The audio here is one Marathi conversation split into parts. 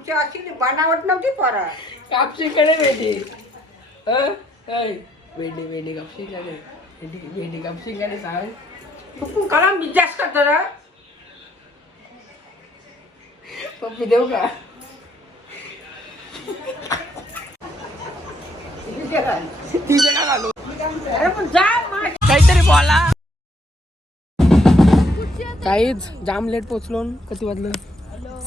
आमची अशी बनावट नव्हती पोरा. कापशीकडे भेटी भेंडी भेंडी कापशीकडे भेंडी कापशीकडे सांग. तू करा बिझनेस करतो ना. पप्पी देऊ का? तिचे का घालू? अरे पण जा मग. काहीतरी बोला. काहीच जाम लेट पोचलो. किती वाजलं?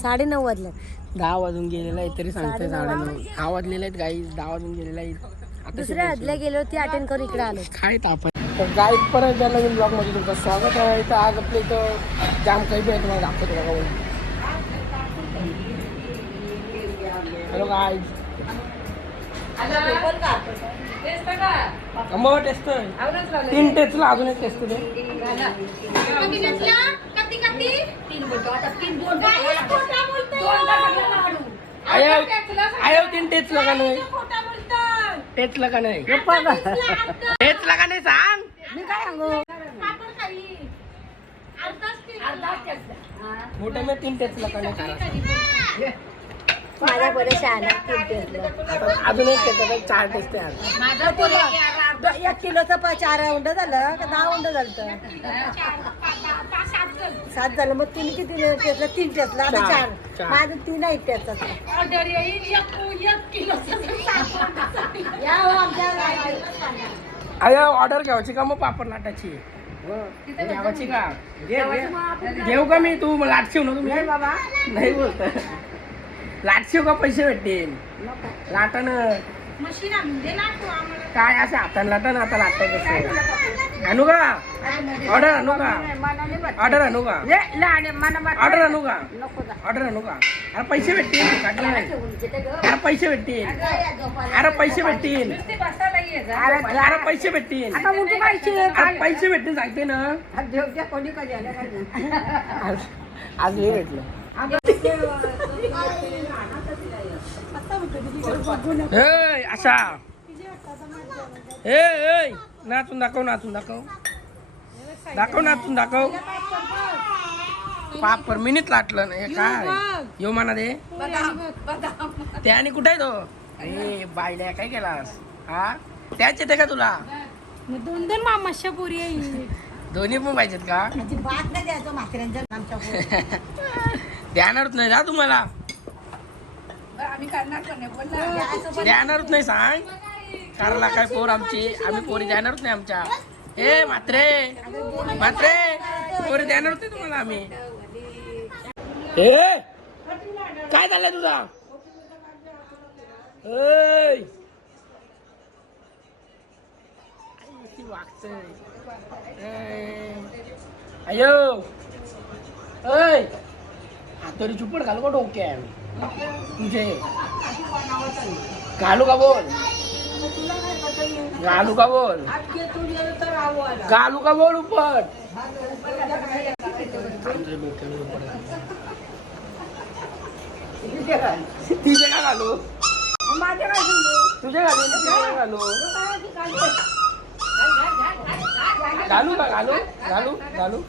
9:30 वाजले. 10 वाजून गेलेला आहे तरी सांगते 9:30. 10 वाजलेले आहेत गाई. 10 वाजून गेलेला आहे. दुसऱ्या हदल्या गेलो ती अटेंड करून इकडे आलो. काय ताप आहे. तर गाईड परत त्या नवीन ब्लॉग मध्ये तुमचं स्वागत आहे. इथं आज आपल्या इथं जाम काही आहे तुम्हाला दाखवतो बघा. Hello guys. मग टेस्ट 3 टेस्टला अजून एक टेस्ट दे. आयो 3 टेस्टला का नाही? टेस्टला का नाही? टेस्टला का नाही सांग. मी काय सांगू. मोठे मी 3 टेस्टला का नाही करा. माझ्या बरे शहाणा अजून एक टेस्ट 4 टेस्ट आहे. 1 किलोचं 4 उंड झालं का 10 उंड झालं? 7 झालं. मग तुम्ही किती टेस्टला? 3 टेस्टला. आता 4. माझं 3 आहे टेस्टचा. अरे ऑर्डर घ्यायची का मग पापड लाटाची? घ्यावाची का? घेऊ का मी? तू लाट शिव ना तुम्ही बाबा. नाही बोलत. लाट शिव का पैसे भेटतील? लाटन काय असं हाताने लाटन. आता लाटत कसं आणू का? ऑर्डर आणू का? ऑर्डर आणू का? ऑर्डर आणू का? ऑर्डर आणू का? अरे पैसे भेटतील. काटलं नाही. अरे पैसे भेटतील. अरे पैसे भेटतील. अरे पैसे भेटतील. अरे पैसे भेटतील सांगते ना. आज नाही भेटलं. असा नाचून दाखव. नाचून दाखव. नाचून दाखव. पापर मिनिट लाटलं नाही काय. येऊ म्हणा दे. त्याने कुठे आहे तो? अरे बायल्या काय केलास? हा त्याच येते का तुला? 2 मामाशा पुरी आहे. दोन्ही पण पाहिजेत का? बात नाही द्यायचं म्हाताऱ्यांच्या. ध्यानावरच नाही ना तुम्हाला? ध्यानावरच नाही सांग. करायला काय पोर आमची. आम्ही पोरी ध्यानावरच नाही आमच्या. ए म्हात्रे पोरी ध्यानावरच नाही तुम्हाला आम्ही. ए काय झालंय तुझा? अयो तरी चुपड घालू का डोक्या तुझे? घालू का बोल? घालू का बोल? घालू का बोल उपट? तिचे का घालू? तुझे घालू घालू घालू का? घालू घालू घालू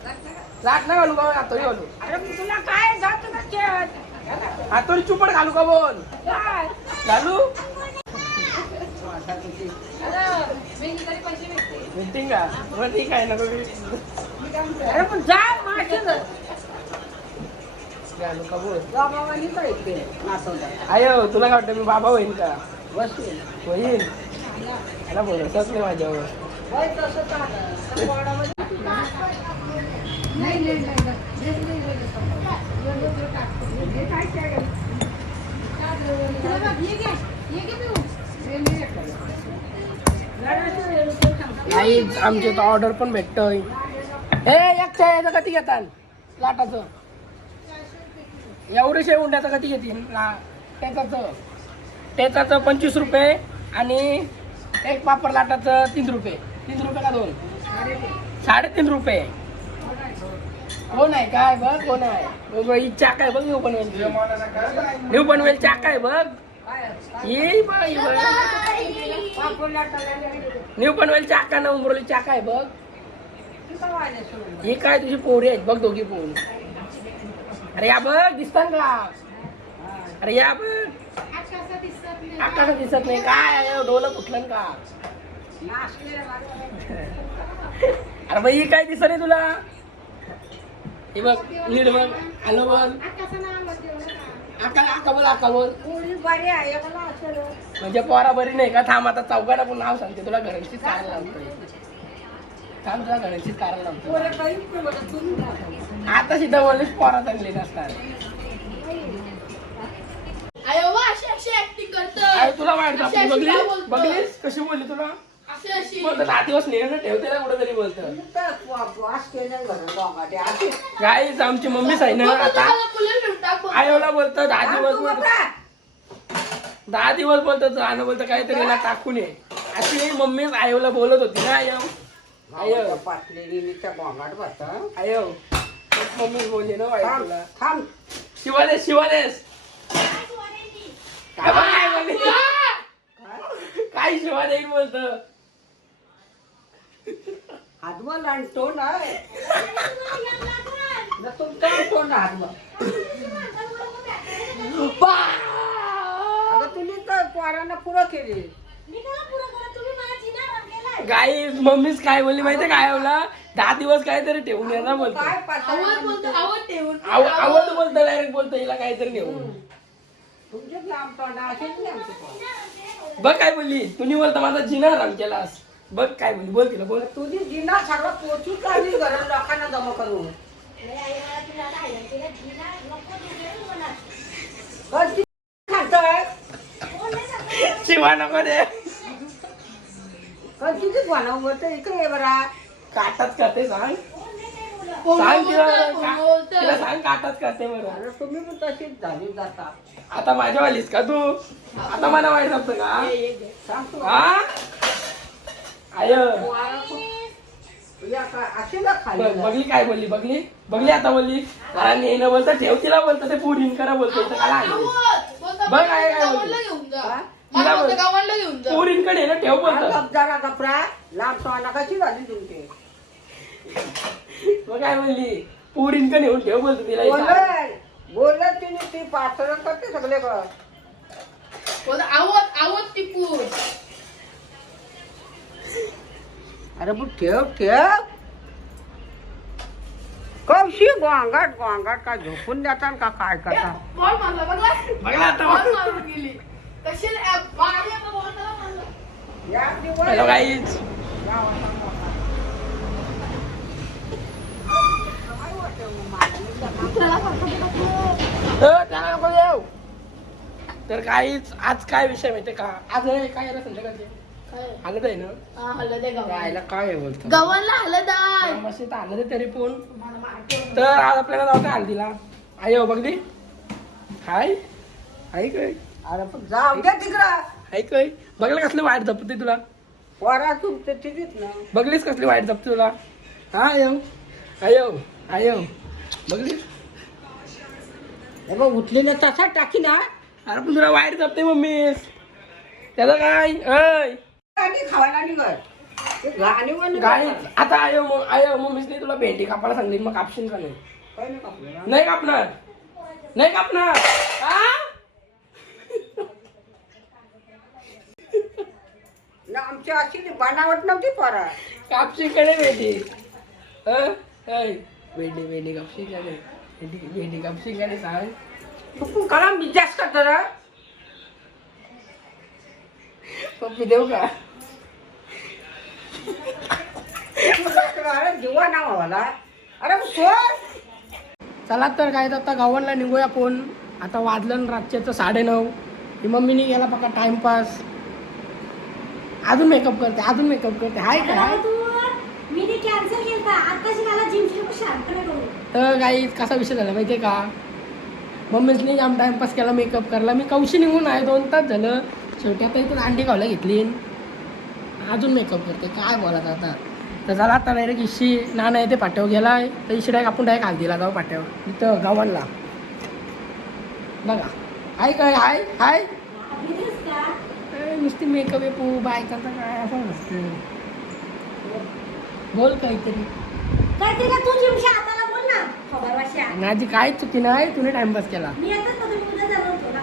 लाट ना घालू का? हातोरी घालू. तुला काय जात हातोरी चुपड घालू का बोल? घालू भेटतील का? बरं ठीक आहे नको. अरे पण जा मग. घालू का बोल? बाबावानी काय ते नाचवतात. आयो तुला काय वाटतं मी बाबा होईन का? होईन. याला भरोसाच नाही माझ्यावर. नाही आमच्या इथं ऑर्डर पण भेटतोय. एक चायचं कधी घेतात लाटाचं? एवढेशे उंड्याचं कधी घेतील? त्याचं 25 रुपये आणि एक पापड लाटाचं 3 रुपये. 3 रुपये का 2? 3.5 रुपये. कोण आहे काय बघ? कोण आहे? ही चाक आहे बघ. न्यू पनवेल चाक आहे बघ. ही बघ न्यू पनवेल चाका ना उमरोली चाक आहे बघ. ही काय तुझी पोरी आहेत बघ. दोघी पोरी. अरे या बघ दिसतात का? अरे या बघ आकाश दिसत नाही काय डोलं कुठलं का अरे बाई काय दिसत नाही तुला हे बघ नीट बघ हॅलो बोल आका बोल आका बोल बरी आहे मला असं म्हणजे पोरा बरी नाही का थांब आता चौघांना पण नाव सांगते तुला घरांचीच कारण लावतोय थांब तुला घरांचीच कारण लावतो आता सीधा बोललीस पोरा चांगली नसतात अरे तुला वाईट आपली बघलीस कशी बोलली तुला बोलतो 10 दिवस नेहमी ठेवते ना कुठेतरी बोलतं गाईच आमची मम्मीच आहे ना आता आयोला बोलतो 10 दिवस बोलतो 10 दिवस बोलतो जाणं बोलतो काहीतरी ना टाकून ये अशी मम्मीच आयोला बोलत होती ना आयो आयो आयो मम्मीच बोलली ना वाईट तुला थांब शिवादेस काय बोलली काय शिवादेश बोलत हातवर आणि तोंड आहे तुमचा तोंड हातवर अगं तुम्ही तर पोरांना पुरं केली गाई मम्मीच काय बोलली माहितीये काय बोला 10 दिवस काहीतरी ठेवून ये ना बोलतो काय आवड बोलतो डायरेक्ट बोलतो हिला काहीतरी नेऊन तुमचेच लांब तोंड असेच नाही आमचे पोरं. बघ काय बोलली तुम्ही बोलता माझा जिना राम केलास बघ काय बोलली बोल तिला बोल तुझी जिना सगळं पोचून काढली घरात लोकांना जमा करून खातोय शिवा नको दे किती बनव इकडे ये बरा काटाच करते सांग सांग तिला सांग काटाच करते बरं अरे तुम्ही पण तशीच झाली जाता आता माझ्या वालीस का तू आता मला वाईट जमत का सांगतो हा आय अशी ना खाली बघली काय बोलली बघली आता बोलली आणि न बोलता ठेव तिला बोलतो ते पुरीन करा बोलतो इथं काय आणली बघ काय बोलली पुरीन कडे ना ठेव बोलतो जरा कपडा लांब तोंडा कशी झाली तुमची मग काय बोलली पुरीन कडे येऊन ठेव बोलतो तिला इथं. बोलत तिने ती पात्र करते सगळे अरे पण ठेव कशी गोंगाट काय झोपून देतात का काय करता बघला आता या दिवस हॅलो गाईज तर काहीच आज काय विषय माहितीये का आज काय आहे संध्याकाळचे हलद आहे ना राहायला काय आहे बोलतो गव्हाणला हलद आहे मस्त हलद आहे तरी पण तर आज आपल्याला जाऊ हल्दीला आई हो बघली हाय हाय काय अरे पण जाऊ द्या तिकडं हाय काय बघलं कसली वाईट जपते तुला पोरा तुमचं तिथेच ना बघलीस कसली वाईट जपते तुला हा आयो बघलीस हे बघ उठली ना तसा टाकी ना अरे पण तुला वाईट जपते मम्मीस त्याचं काय आणि खावायला निघत गाणी काय आता आयो मम्मीसने तुला भेंडी कापायला सांगली मग कापशील का नाही नाही कापणार हा ना आमची अशी बनावट नव्हती पोरा कापशील का नाही भेंडी कापशील का नाही भेंडी कापशील का नाही सांग तू करा मी जास्त करतो पप्पी देऊ का जीवा ना मला अरे सोड चला तर काय आता गावांना निघूया आपण आता वाजलं रातच्याचं 9:30 ही मम्मीने गेला बघा टाइमपास अजून मेकअप करते हाय काय मी कॅन्सल केलता आताशी मला जिम शांत करू तर काही कसा विषय झाला माहितीये का मम्मीसने जाम टाइमपास केला मेकअप करला मी कौशी निघून आहे 2 तास झालं शेवटी आता इथून अंडी खावला घेतली अजून मेकअप करते काय बोलात आता तर झाला आता डायरेक्ट इशी नाना येते पाट्यावर गेलाय तर इशी डायरेक्ट आपण डायरेक्ट हल्दीला जाऊ पाट्यावर इथं गावांना बघा हाय काय हाय नुसती मेकअप आहे बायकाचा काय असं नसतं बोल काहीतरी काहीतरी का तू जिमच्या हाताला बोल ना खबर वाशा माझी काय चुकी नाही तुम्ही टाइमपास केला मी येतच ना तुम्ही उद्या जाणार होतो ना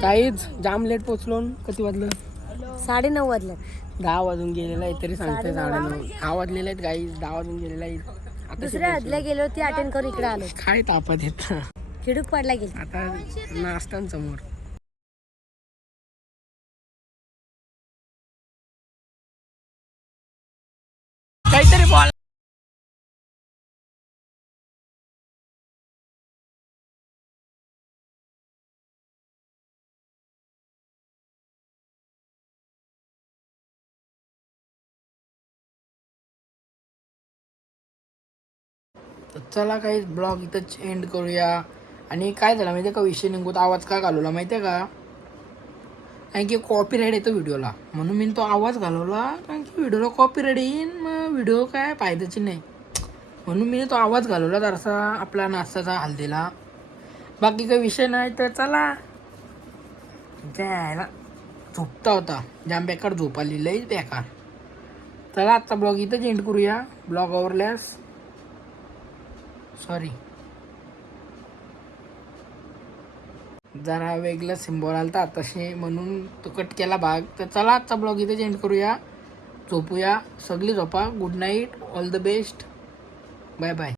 काहीच जाम लेट पोचलो. किती वाजलं? 9:30 वाजले. 10 वाजून गेलेला आहे तरी सांगते 9:30. 10 वाजलेले आहेत गाईज. 10 वाजून गेलेला आहे. आता दुसऱ्या हदल्या गेलो ती अटेंड करून इकडे आलो. काय तापत येत खिडूक पडला गेली. आता नाश्त्यांसमोर काहीतरी बोल. तर चला काही ब्लॉग इथंच एंड करूया. आणि काय झालं माहिती आहे का, विषय निघून आवाज का घालवला माहिती आहे का, कारण की कॉपीराईट येतो व्हिडिओला, म्हणून मी तो आवाज घालवला. कारण की व्हिडिओला कॉपीराईट येईन, मग व्हिडिओ काय फायद्याची नाही, म्हणून मी तो आवाज घालवला जरासा आपला नाश्त्याचा हल्दीला. बाकी काही विषय नाही. तर चला जायला झोपता होता जाम बेकार झोप आली, लईच बेकार. चला आजचा ब्लॉग इथंच एंड करूया. ब्लॉग आवरल्यास सॉरी, जरा वेगळा सिम्बॉल आलता तसे म्हणून तो कट केला भाग. तर चला आजचा ब्लॉग इथेच एंड करूया. झोपूया, सगळी झोपा. Good night, all the best, bye bye.